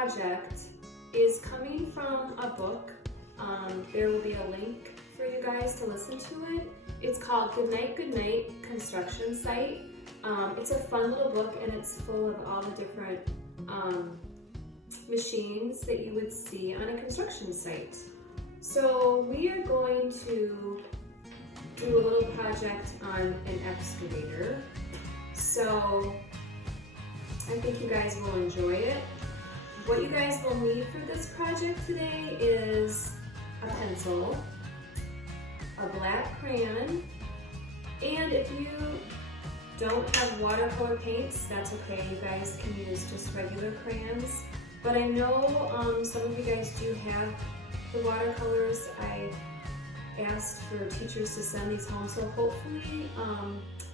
project is coming from a book. There will be a link for you guys to listen to it. It's called Goodnight Goodnight Construction Site. It's a fun little book, and it's full of all the different machines that you would see on a construction site. So we are going to do a little project on an excavator. So I think you guys will enjoy it. What you guys will need for this project today is a pencil, a black crayon, and if you don't have watercolor paints, that's okay. You guys can use just regular crayons. But I know some of you guys do have the watercolors. I asked for teachers to send these home, so hopefully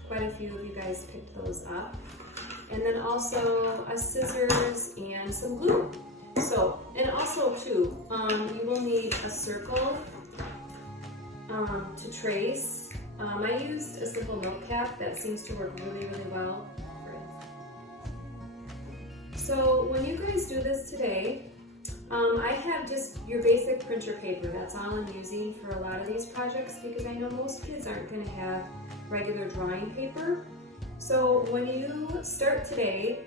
quite a few of you guys picked those up. And then also a scissors and some glue. So, and also too, you will need a circle to trace. I used a simple note cap that seems to work really, really well. So when you guys do this today, I have just your basic printer paper. That's all I'm using for a lot of these projects because I know most kids aren't going to have regular drawing paper. So when you start today,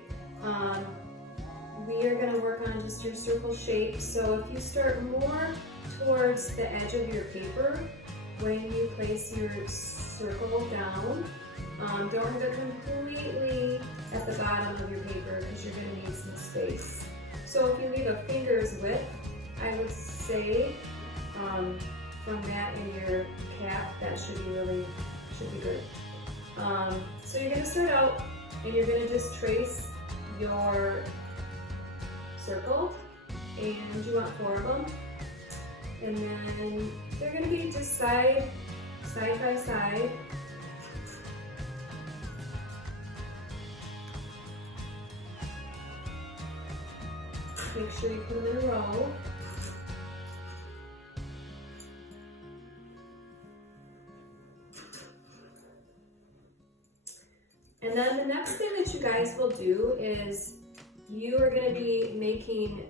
we are going to work on just your circle shape. So if you start more towards the edge of your paper, when you place your circle down, don't have it completely at the bottom of your paper because you're going to need some space. So if you leave a finger's width, I would say from that in your cap, that should be good. So you're going to start out and you're going to just trace your circle, and you want 4 of them, and then they're going to be just side by side. Make sure you put them in a row. And then the next thing that you guys will do is you are going to be making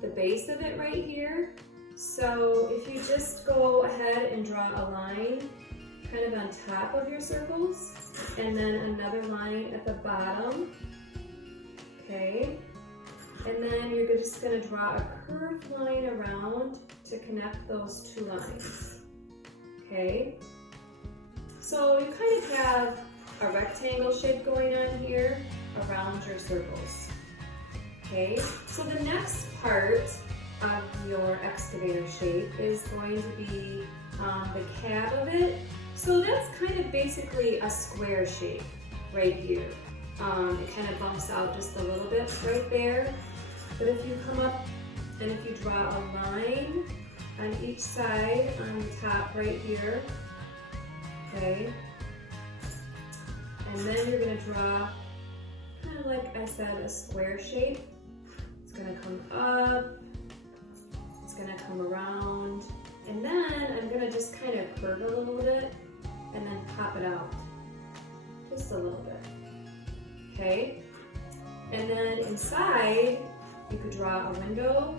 the base of it right here. So if you just go ahead and draw a line kind of on top of your circles, and then another line at the bottom, okay? And then you're just going to draw a curved line around to connect those 2 lines, okay? So you kind of have a rectangle shape going on here around your circles, okay? So the next part of your excavator shape is going to be the cab of it. So that's kind of basically a square shape right here. It kind of bumps out just a little bit right there. But if you come up and if you draw a line on each side on the top right here, okay, and then you're going to draw kind of like I said, a square shape. It's going to come up, it's going to come around, and then I'm going to just kind of curve a little bit and then pop it out just a little bit, okay? And then inside, you could draw a window,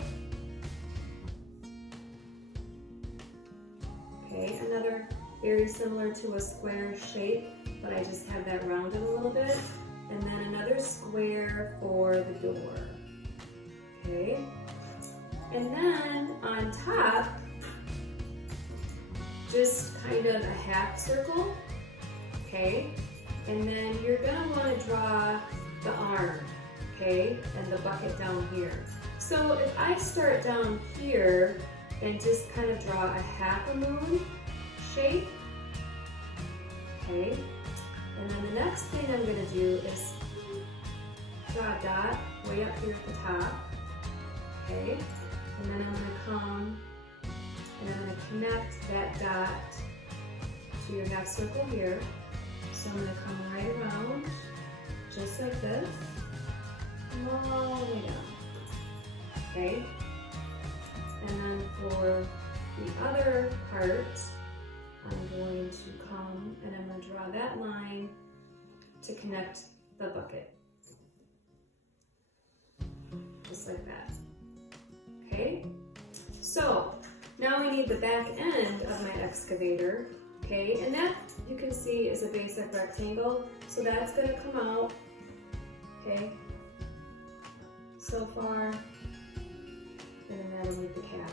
okay? Another very similar to a square shape, but I just have that rounded a little bit. And then another square for the door, okay? And then on top, just kind of a half circle, okay? And then you're gonna wanna draw the arm, okay? And the bucket down here. So if I start down here and just kind of draw a half a moon shape, okay? And then the next thing I'm going to do is draw a dot way up here at the top, okay? And then I'm going to come and I'm going to connect that dot to your half circle here. So I'm going to come right around, just like this, all the way down, okay? And then for the other part, I'm going to come and I'm going to draw that line to connect the bucket. just like that. Okay, so now we need the back end of my excavator. Okay, and that you can see is a basic rectangle, so that's going to come out. Okay, so far, and then that'll need the cap.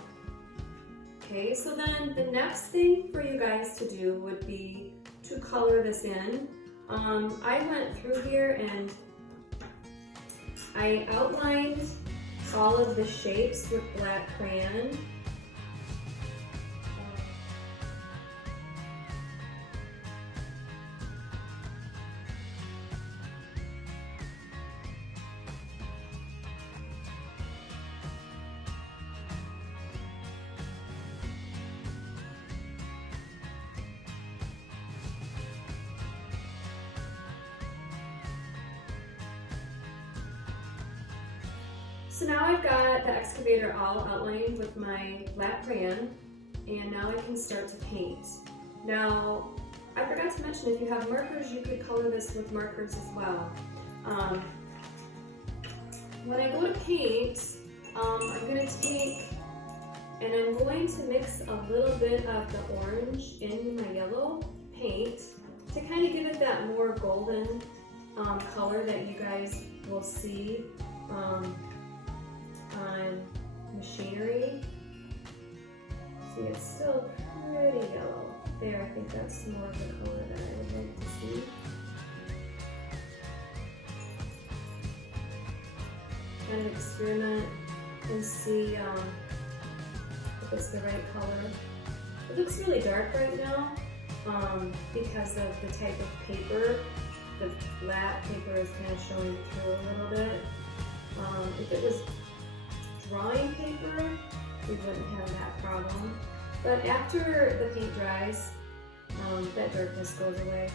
Okay, so then the next thing for you guys to do would be to color this in. I went through here and I outlined all of the shapes with black crayon. So now I've got the excavator all outlined with my black crayon, and now I can start to paint. Now, I forgot to mention, if you have markers, you could color this with markers as well. When I go to paint, I'm going to take, and I'm going to mix a little bit of the orange in my yellow paint to kind of give it that more golden color that you guys will see on machinery. See, it's still pretty yellow. There, I think that's more of the color that I would like to see. Kind of experiment and see if it's the right color. It looks really dark right now because of the type of paper. The flat paper is kind of showing through a little bit. If it was drawing paper, we wouldn't have that problem. But after the paint dries, that darkness goes away.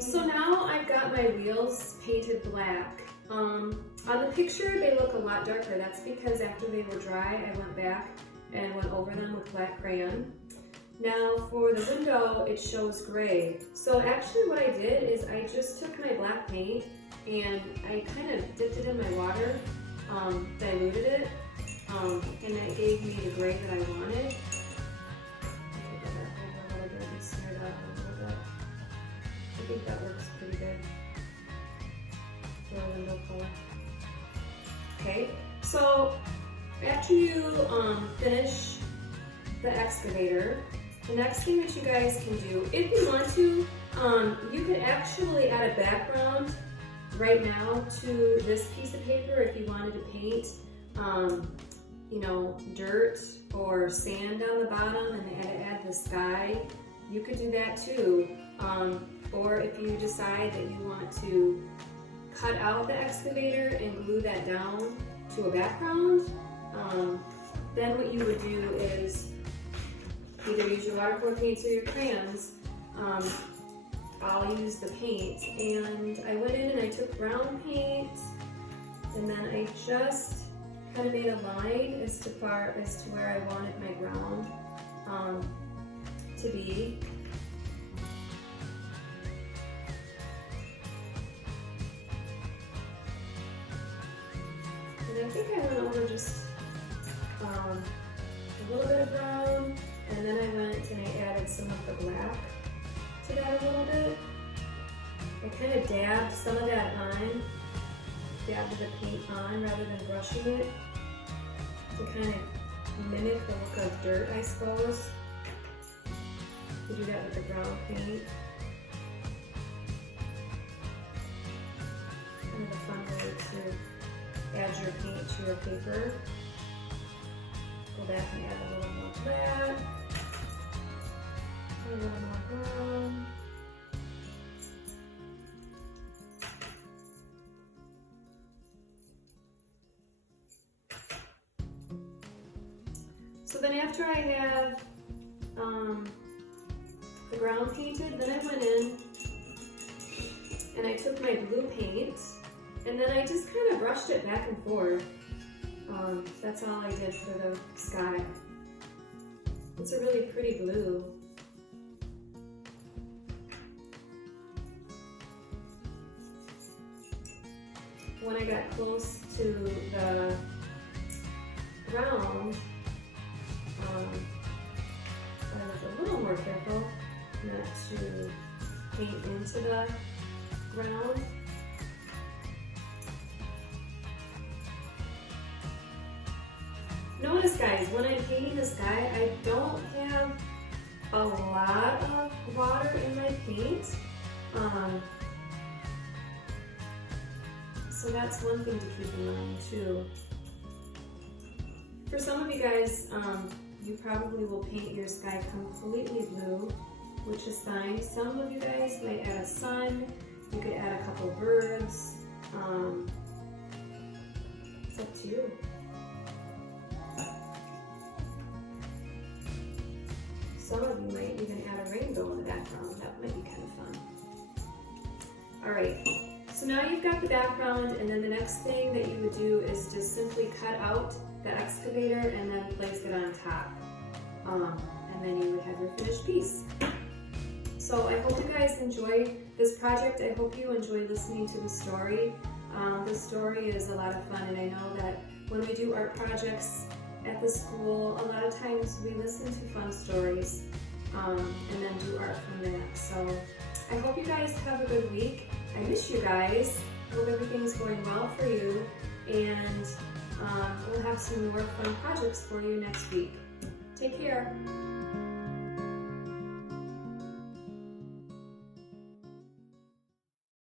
So now I've got my wheels painted black. On the picture they look a lot darker. That's because after they were dry I went back and went over them with black crayon. Now for the window it shows gray. So actually what I did is I just took my black paint and I kind of dipped it in my water, diluted it, and that gave me the gray that I wanted. I think that works pretty good for a window color. Okay, so after you finish the excavator, the next thing that you guys can do, if you want to, you could actually add a background right now to this piece of paper if you wanted to paint, you know, dirt or sand on the bottom and add the sky. You could do that too. Or if you decide that you want to cut out the excavator and glue that down to a background, then what you would do is either use your watercolor paints or your crayons. I'll use the paint, and I went in and I took brown paint, and then I just kind of made a line as to where I wanted my ground to be. And I think I went over just a little bit of brown, and then I went and I added some of the black to that a little bit. I kind of dabbed some of that on, dabbed the paint on rather than brushing it to kind of mimic the look of dirt, I suppose. You do that with the brown paint. Kind of a fun way to add your paint to your paper. Go back and add a little more black, a little more brown. So then after I have the ground painted, then I went in and I took my blue paint and then I just kind of brushed it back and forth. That's all I did for the sky. It's a really pretty blue. When I got close to the ground, I was a little more careful not to paint into the ground. Notice guys, when I'm painting the sky, I don't have a lot of water in my paint. So that's one thing to keep in mind too. For some of you guys, you probably will paint your sky completely blue, which is fine. Some of you guys might add a sun. You could add a couple birds. It's up to you. Some of you might even add a rainbow in the background. That might be kind of fun. All right, so now you've got the background, and then the next thing that you would do is just simply cut out the excavator and then place it on top. And then you would have your finished piece. So I hope you guys enjoy this project. I hope you enjoy listening to the story. The story is a lot of fun, and I know that when we do art projects at the school, a lot of times we listen to fun stories and then do art from that. So I hope you guys have a good week. I miss you guys. Hope everything's going well for you, and we'll have some more fun projects for you next week. Take care.